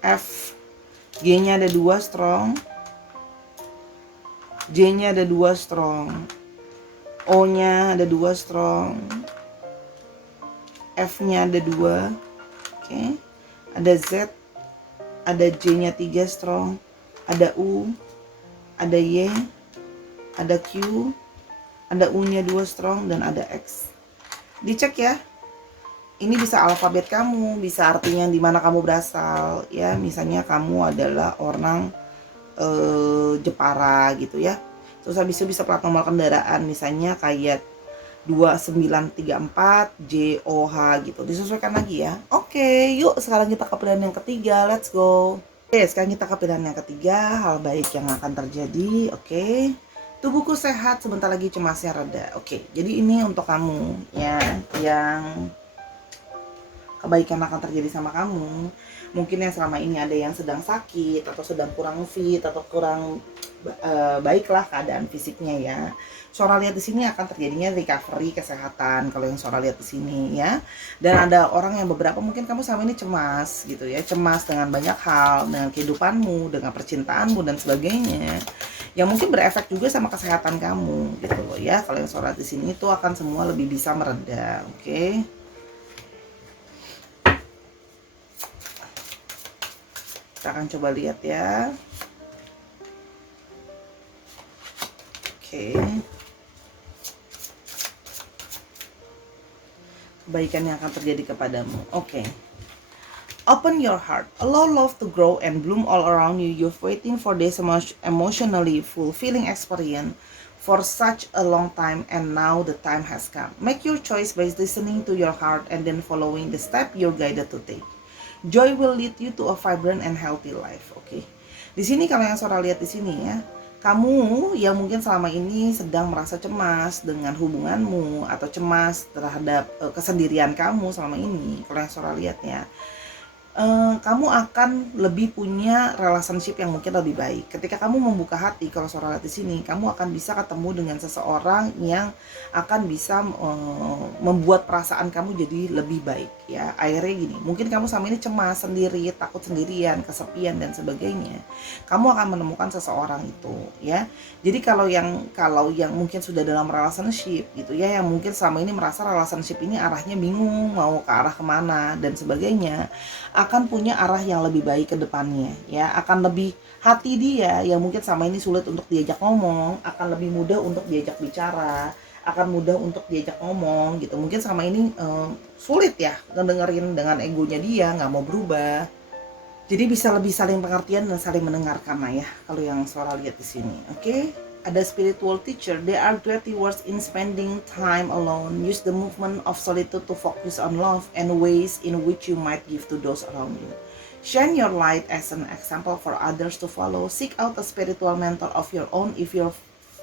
F, G-nya ada 2 strong. J-nya ada 2 strong. O-nya ada 2 strong. F-nya ada 2. Oke. Ada Z, ada J-nya 3 strong. Ada U, ada Y, ada Q, ada U-nya 2 strong dan ada X. Dicek ya. Ini bisa alfabet kamu, bisa artinya di mana kamu berasal ya. Misalnya kamu adalah orang Jepara gitu ya. Terus habis itu bisa plat nomor kendaraan misalnya kayak 2934 JOH gitu. Disesuaikan lagi ya. Oke, yuk sekarang kita ke pilihan yang ketiga. Let's go. Oke, sekarang kita ke pilihan yang ketiga. Hal baik yang akan terjadi. Oke. Tubuhku sehat, sebentar lagi cemasnya reda. Oke, jadi ini untuk kamu ya yang kebaikan akan terjadi sama kamu. Mungkin yang selama ini ada yang sedang sakit atau sedang kurang fit atau kurang baiklah keadaan fisiknya ya. Sora lihat di sini akan terjadinya recovery kesehatan kalau yang Sora lihat di sini ya. Dan ada orang yang beberapa mungkin kamu sama ini cemas gitu ya, cemas dengan banyak hal, dengan kehidupanmu, dengan percintaanmu dan sebagainya. Yang mungkin berefek juga sama kesehatan kamu gitu loh ya. Kalau yang Sora di sini itu akan semua lebih bisa mereda, oke? Kita akan coba lihat ya. Oke. Kebaikan yang akan terjadi kepadamu. Oke. Open your heart. Allow love to grow and bloom all around you. You've waiting for this emotionally fulfilling experience for such a long time, and now the time has come. Make your choice by listening to your heart and then following the step you're guided to take. Joy will lead you to a vibrant and healthy life. Oke. Di sini kalau yang Sora lihat di sini ya, kamu yang mungkin selama ini sedang merasa cemas dengan hubunganmu atau cemas terhadap kesendirian kamu selama ini, kalau yang Sora lihat ya, kamu akan lebih punya relationship yang mungkin lebih baik. Ketika kamu membuka hati, kalau suara lihat di sini, kamu akan bisa ketemu dengan seseorang yang akan bisa membuat perasaan kamu jadi lebih baik ya. Akhirnya gini, mungkin kamu sama ini cemas sendiri, takut sendirian, kesepian dan sebagainya. Kamu akan menemukan seseorang itu ya. Jadi kalau yang mungkin sudah dalam relationship gitu ya, yang mungkin selama ini merasa relationship ini arahnya bingung mau ke arah kemana dan sebagainya, akan punya arah yang lebih baik ke depannya ya, akan lebih hati dia yang mungkin sama ini sulit untuk diajak ngomong, akan lebih mudah untuk diajak bicara, akan mudah untuk diajak ngomong gitu. Mungkin sama ini sulit ya ngedengerin dengan egonya dia, nggak mau berubah. Jadi bisa lebih saling pengertian dan saling mendengarkan lah ya kalau yang suara lihat di sini. Oke? Ada spiritual teacher. There are great rewards in spending time alone. Use the movement of solitude to focus on love and ways in which you might give to those around you. Shine your light as an example for others to follow. Seek out a spiritual mentor of your own if your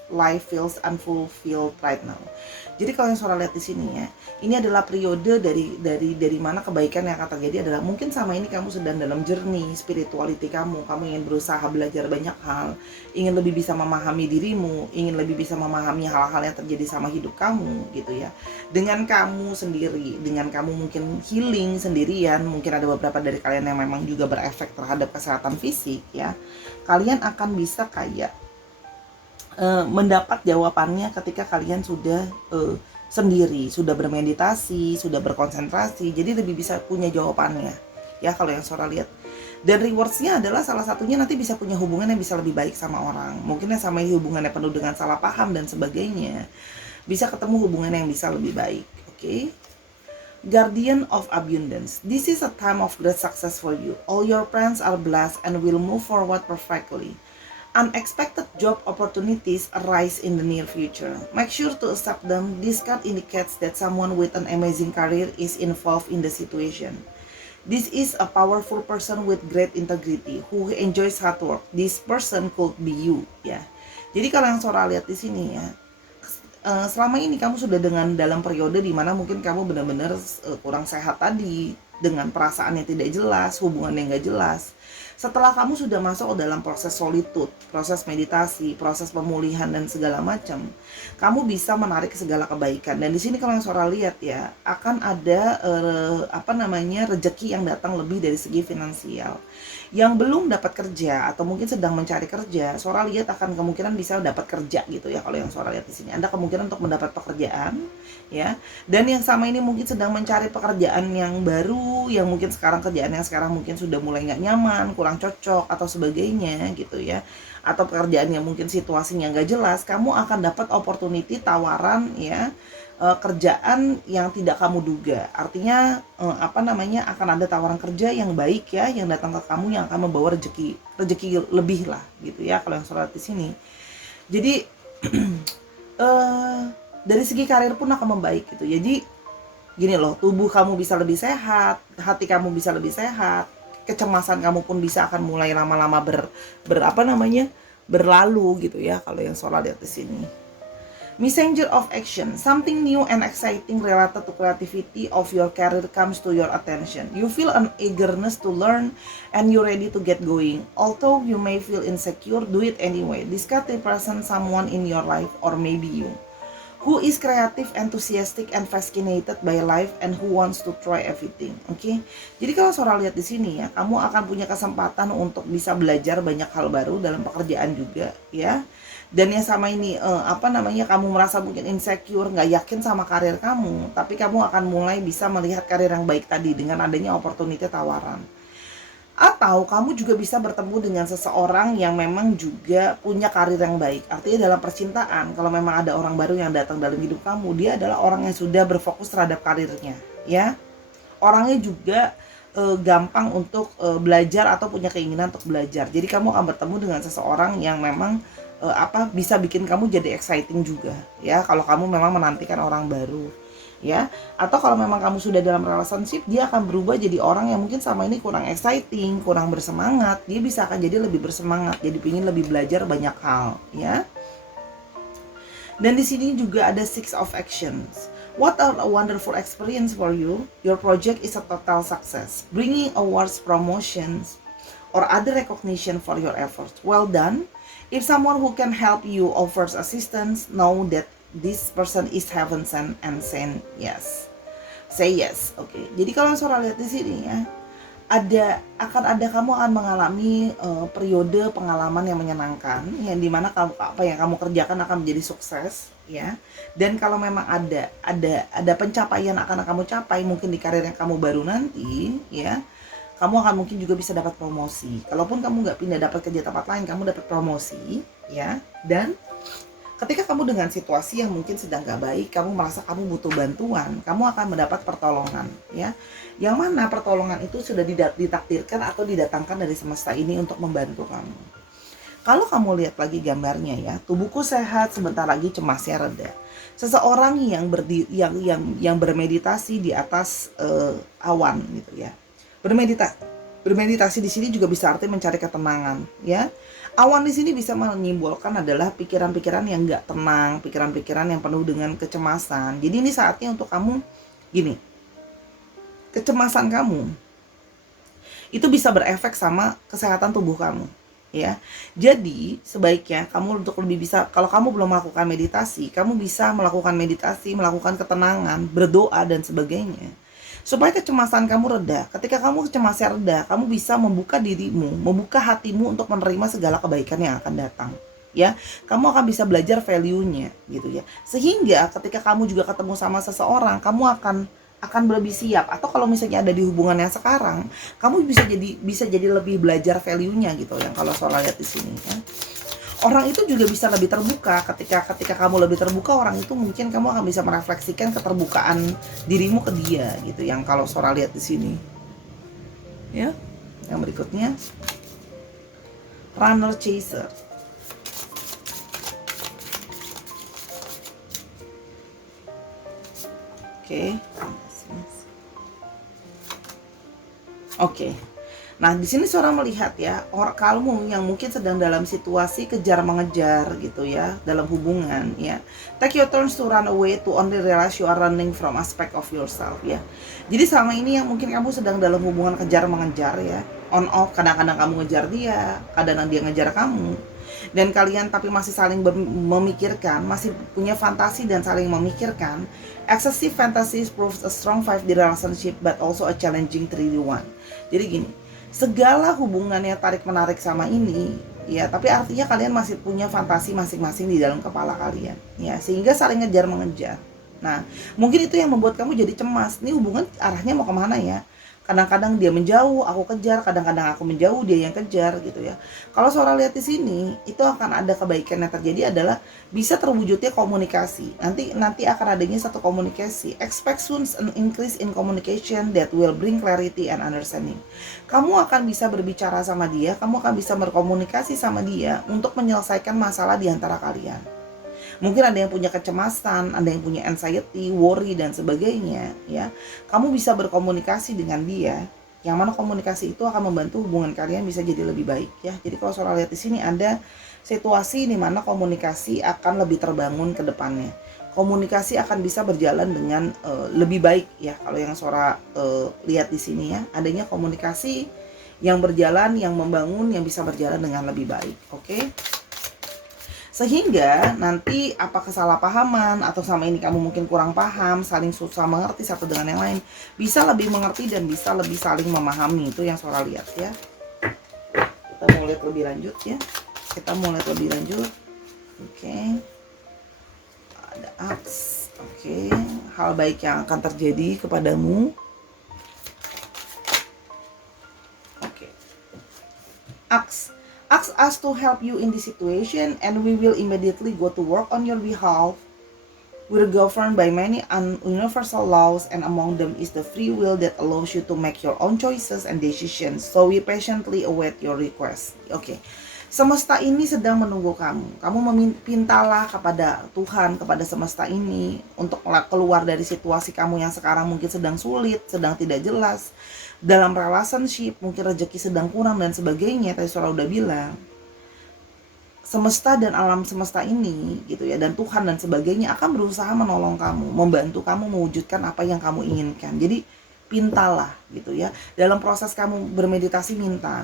life feels unfulfilled right now. Jadi kalau yang suara lihat di sini ya, ini adalah periode dari mana kebaikan yang akan terjadi adalah mungkin sama ini kamu sedang dalam journey spirituality kamu ingin berusaha belajar banyak hal, ingin lebih bisa memahami dirimu, ingin lebih bisa memahami hal-hal yang terjadi sama hidup kamu gitu ya. Dengan kamu sendiri, dengan kamu mungkin healing sendirian, mungkin ada beberapa dari kalian yang memang juga berefek terhadap kesehatan fisik ya. Kalian akan bisa kayak mendapat jawabannya ketika kalian sudah sendiri, sudah bermeditasi, sudah berkonsentrasi, jadi lebih bisa punya jawabannya ya kalau yang suara lihat. Dan rewardsnya adalah salah satunya nanti bisa punya hubungan yang bisa lebih baik sama orang, mungkin yang sama hubungannya penuh dengan salah paham dan sebagainya, bisa ketemu hubungan yang bisa lebih baik. Oke? Guardian of Abundance. This is a time of great success for you. All your plans are blessed and will move forward perfectly. Unexpected job opportunities arise in the near future. Make sure to accept them. This card indicates that someone with an amazing career is involved in the situation. This is a powerful person with great integrity who enjoys hard work. This person could be you ya. Jadi kalau yang Sora lihat di sini ya, selama ini kamu sudah dalam periode di mana mungkin kamu benar-benar kurang sehat tadi, dengan perasaan yang tidak jelas, hubungan yang nggak jelas. Setelah kamu sudah masuk dalam proses solitude, proses meditasi, proses pemulihan dan segala macam, kamu bisa menarik segala kebaikan. Dan di sini kalau yang Sora lihat ya, akan ada rezeki yang datang lebih dari segi finansial. Yang belum dapat kerja atau mungkin sedang mencari kerja, Sora lihat akan kemungkinan bisa dapat kerja gitu ya. Kalau yang Sora lihat di sini, Anda kemungkinan untuk mendapat pekerjaan ya. Dan yang sama ini mungkin sedang mencari pekerjaan yang baru, yang mungkin kerjaan yang sekarang mungkin sudah mulai nggak nyaman, kurang cocok atau sebagainya gitu ya, atau pekerjaan yang mungkin situasinya nggak jelas, kamu akan dapat opportunity, tawaran ya, kerjaan yang tidak kamu duga. Artinya akan ada tawaran kerja yang baik ya, yang datang ke kamu yang akan membawa rezeki lebih lah gitu ya kalau yang surat di sini. Jadi dari segi karir pun akan membaik gitu. Jadi gini loh, tubuh kamu bisa lebih sehat, hati kamu bisa lebih sehat, kecemasan kamu pun bisa akan mulai lama-lama berlalu gitu ya kalau yang Sora lihat di sini. Messenger of action, something new and exciting related to creativity of your career comes to your attention. You feel an eagerness to learn and you're ready to get going. Although you may feel insecure, do it anyway. This card represents someone in your life or maybe you, who is creative, enthusiastic, and fascinated by life and who wants to try everything. Oke? Jadi kalau Sora lihat di sini ya, kamu akan punya kesempatan untuk bisa belajar banyak hal baru dalam pekerjaan juga ya. Dan yang sama ini kamu merasa mungkin insecure, nggak yakin sama karir kamu, tapi kamu akan mulai bisa melihat karir yang baik tadi dengan adanya opportunity tawaran. Atau kamu juga bisa bertemu dengan seseorang yang memang juga punya karir yang baik. Artinya dalam percintaan, kalau memang ada orang baru yang datang dalam hidup kamu, dia adalah orang yang sudah berfokus terhadap karirnya ya. Orangnya juga gampang untuk belajar atau punya keinginan untuk belajar. Jadi kamu akan bertemu dengan seseorang yang memang bisa bikin kamu jadi exciting juga ya, kalau kamu memang menantikan orang baru ya. Atau kalau memang kamu sudah dalam relationship, dia akan berubah jadi orang yang mungkin sama ini kurang exciting, kurang bersemangat, dia bisa akan jadi lebih bersemangat, jadi ingin lebih belajar banyak hal ya. Dan di sini juga ada Six of Actions. What a wonderful experience for you. Your project is a total success, bringing awards, promotions, or other recognition for your efforts. Well done. If someone who can help you offers assistance, know that this person is heaven sent and send yes. Say yes. Oke. Jadi kalau Sora lihat di sini ya, kamu akan mengalami periode pengalaman yang menyenangkan, yang dimana apa yang kamu kerjakan akan menjadi sukses, ya. Dan kalau memang ada pencapaian akan kamu capai, mungkin di karir yang kamu baru nanti, ya, kamu akan mungkin juga bisa dapat promosi. Kalaupun kamu nggak pindah dapat kerja tempat lain, kamu dapat promosi, ya. Dan ketika kamu dengan situasi yang mungkin sedang gak baik, kamu merasa kamu butuh bantuan, kamu akan mendapat pertolongan, ya. Yang mana pertolongan itu sudah ditakdirkan atau didatangkan dari semesta ini untuk membantu kamu. Kalau kamu lihat lagi gambarnya ya, tubuhku sehat, sebentar lagi cemasnya reda. Seseorang yang bermeditasi di atas awan gitu ya. Bermeditasi di sini juga bisa arti mencari ketenangan, ya. Awan di sini bisa menyimbolkan adalah pikiran-pikiran yang nggak tenang, pikiran-pikiran yang penuh dengan kecemasan. Jadi ini saatnya untuk kamu gini, kecemasan kamu itu bisa berefek sama kesehatan tubuh kamu, ya. Jadi sebaiknya kamu untuk lebih bisa, kalau kamu belum melakukan meditasi, kamu bisa melakukan meditasi, melakukan ketenangan, berdoa dan sebagainya, supaya kecemasan kamu reda. Ketika kamu kecemasan reda, kamu bisa membuka dirimu, membuka hatimu untuk menerima segala kebaikan yang akan datang, ya. Kamu akan bisa belajar value-nya gitu ya. Sehingga ketika kamu juga ketemu sama seseorang, kamu akan lebih siap. Atau kalau misalnya ada di hubungan yang sekarang, kamu bisa jadi lebih belajar value-nya gitu, yang kalau soal lihat di sini ya. Orang itu juga bisa lebih terbuka. Ketika kamu lebih terbuka, orang itu mungkin kamu akan bisa merefleksikan keterbukaan dirimu ke dia gitu, yang kalau Sora lihat di sini. Ya. Yang berikutnya, runner chaser. Oke. Nah, di sini Sora melihat ya, kamu yang mungkin sedang dalam situasi kejar mengejar gitu ya, dalam hubungan ya. Take your turns to run away to only realize you are running from aspect of yourself ya. Jadi selama ini yang mungkin kamu sedang dalam hubungan kejar mengejar ya, on off, kadang-kadang kamu ngejar dia, kadang-kadang dia ngejar kamu. Dan kalian tapi masih saling memikirkan, masih punya fantasi dan saling memikirkan. Excessive fantasies proves a strong 5D relationship but also a challenging 3D one. Jadi gini, segala hubungan yang tarik-menarik sama ini, ya, tapi artinya kalian masih punya fantasi masing-masing di dalam kepala kalian, ya, sehingga saling ngejar-mengejar. Nah, mungkin itu yang membuat kamu jadi cemas. Ini hubungan arahnya mau kemana ya? Kadang-kadang dia menjauh, aku kejar, kadang-kadang aku menjauh, dia yang kejar gitu ya. Kalau Sora lihat di sini, itu akan ada kebaikan yang terjadi adalah bisa terwujudnya komunikasi. Nanti akan adanya satu komunikasi. Expect soon an increase in communication that will bring clarity and understanding. Kamu akan bisa berbicara sama dia, kamu akan bisa berkomunikasi sama dia untuk menyelesaikan masalah di antara kalian. Mungkin ada yang punya kecemasan, ada yang punya anxiety, worry dan sebagainya, ya. Kamu bisa berkomunikasi dengan dia, yang mana komunikasi itu akan membantu hubungan kalian bisa jadi lebih baik, ya. Jadi kalau Sora lihat di sini ada situasi di mana komunikasi akan lebih terbangun ke depannya. Komunikasi akan bisa berjalan dengan lebih baik, ya. Kalau yang Sora lihat di sini ya, adanya komunikasi yang berjalan, yang membangun, yang bisa berjalan dengan lebih baik, oke? Sehingga nanti apa kesalahpahaman atau sama ini kamu mungkin kurang paham, saling susah mengerti satu dengan yang lain, bisa lebih mengerti dan bisa lebih saling memahami. Itu yang Sora lihat ya. Kita mau lihat lebih lanjut ya. Oke. Ada aks. Oke. Hal baik yang akan terjadi kepadamu. Oke. Aks. Ask us to help you in this situation and we will immediately go to work on your behalf. We're governed by many universal laws and among them is the free will that allows you to make your own choices and decisions. So we patiently await your request. Oke. Semesta ini sedang menunggu kamu. Kamu memintalah kepada Tuhan, kepada semesta ini untuk keluar dari situasi kamu yang sekarang mungkin sedang sulit, sedang tidak jelas. Dalam relationship, mungkin rezeki sedang kurang dan sebagainya, tadi Sora udah bilang. semesta dan alam semesta ini gitu ya, dan Tuhan dan sebagainya akan berusaha menolong kamu, membantu kamu mewujudkan apa yang kamu inginkan. Jadi pintalah gitu ya. Dalam proses kamu bermeditasi,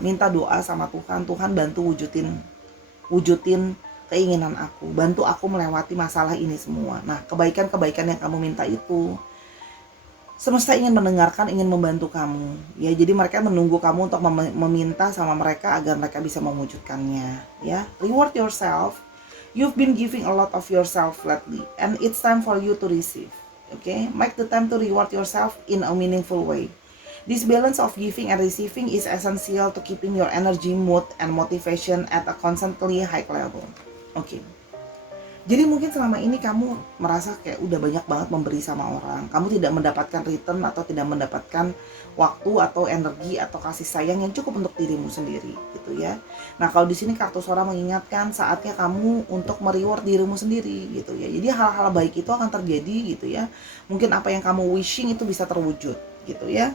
minta doa sama Tuhan, Tuhan bantu wujudin keinginan aku, bantu aku melewati masalah ini semua. Nah, kebaikan-kebaikan yang kamu minta itu semesta ingin mendengarkan, ingin membantu kamu ya. Jadi mereka menunggu kamu untuk meminta sama mereka agar mereka bisa mewujudkannya ya. Reward yourself. You've been giving a lot of yourself lately and it's time for you to receive. Okay, make the time to reward yourself in a meaningful way. This balance of giving and receiving is essential to keeping your energy, mood, and motivation at a constantly high level. Okay. Jadi mungkin selama ini kamu merasa kayak udah banyak banget memberi sama orang, kamu tidak mendapatkan return atau tidak mendapatkan waktu atau energi atau kasih sayang yang cukup untuk dirimu sendiri gitu ya. Nah, kalau di sini kartu suara mengingatkan saatnya kamu untuk mereward dirimu sendiri gitu ya. Jadi hal-hal baik itu akan terjadi gitu ya. Mungkin apa yang kamu wishing itu bisa terwujud gitu ya.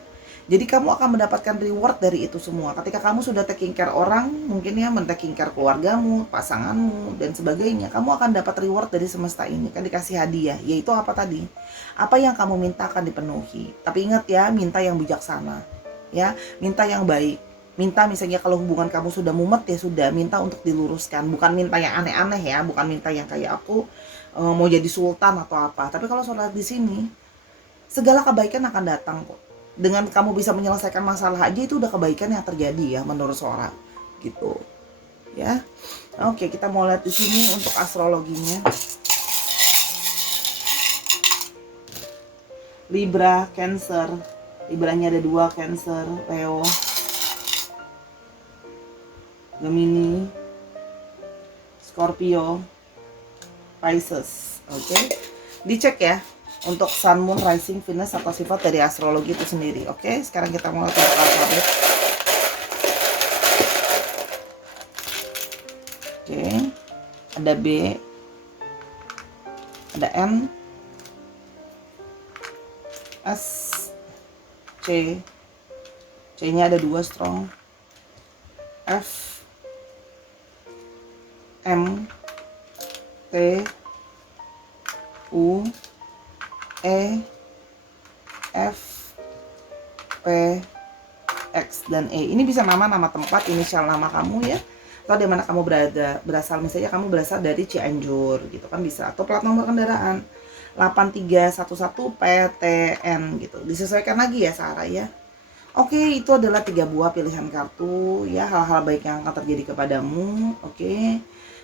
Jadi kamu akan mendapatkan reward dari itu semua. Ketika kamu sudah taking care orang, mungkin ya men-taking care keluargamu, pasanganmu, dan sebagainya, kamu akan dapat reward dari semesta ini. Kan dikasih hadiah, yaitu apa tadi? Apa yang kamu minta akan dipenuhi. Tapi ingat ya, minta yang bijaksana. Ya, minta yang baik. Minta misalnya kalau hubungan kamu sudah mumet ya sudah, minta untuk diluruskan. Bukan minta yang aneh-aneh ya, bukan minta yang kayak aku mau jadi sultan atau apa. Tapi kalau sholat di sini, segala kebaikan akan datang kok. Dengan kamu bisa menyelesaikan masalah aja itu udah kebaikan yang terjadi ya menurut Sora gitu ya. Oke, kita mau lihat di sini untuk astrologinya. Libra, Cancer. Libranya ada 2, Cancer, Leo, Gemini, Scorpio, Pisces. Oke, dicek ya untuk Sun, Moon, Rising, Venus atau sifat dari astrologi itu sendiri. Oke, sekarang kita mulai ke alfabet. Oke, ada B, ada N, S, C, C-nya ada 2 strong, F, M, T, U, E, F, P, X, dan E. Ini bisa nama tempat, inisial nama kamu ya, atau di mana kamu berasal. Misalnya kamu berasal dari Cianjur gitu kan bisa, atau plat nomor kendaraan 8311 PTN gitu. Disesuaikan lagi ya Sarah ya. Oke, itu adalah 3 buah pilihan kartu ya, hal-hal baik yang akan terjadi kepadamu. Oke.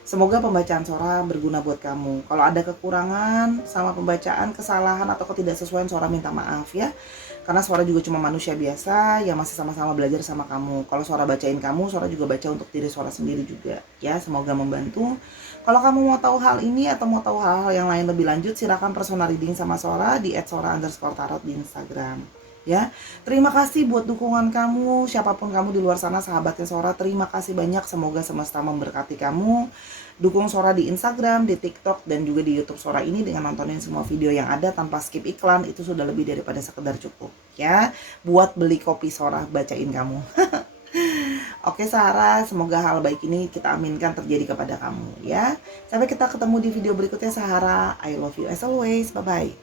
Semoga pembacaan Sora berguna buat kamu. Kalau ada kekurangan sama pembacaan, kesalahan atau ketidaksesuaian, Sora minta maaf ya. Karena Sora juga cuma manusia biasa yang masih sama-sama belajar sama kamu. Kalau Sora bacain kamu, Sora juga baca untuk diri Sora sendiri juga ya. Semoga membantu. Kalau kamu mau tahu hal ini atau mau tahu hal-hal yang lain lebih lanjut, silakan personal reading sama Sora di @sora_tarot di Instagram. Ya, terima kasih buat dukungan kamu, siapapun kamu di luar sana, sahabatnya Sora, terima kasih banyak. Semoga semesta memberkati kamu. Dukung Sora di Instagram, di TikTok, dan juga di YouTube Sora ini dengan nontonin semua video yang ada tanpa skip iklan. Itu sudah lebih daripada sekedar cukup ya, buat beli kopi Sora bacain kamu. Oke Sarah, semoga hal baik ini kita aminkan terjadi kepada kamu ya. Sampai kita ketemu di video berikutnya Sarah. I love you as always, bye bye.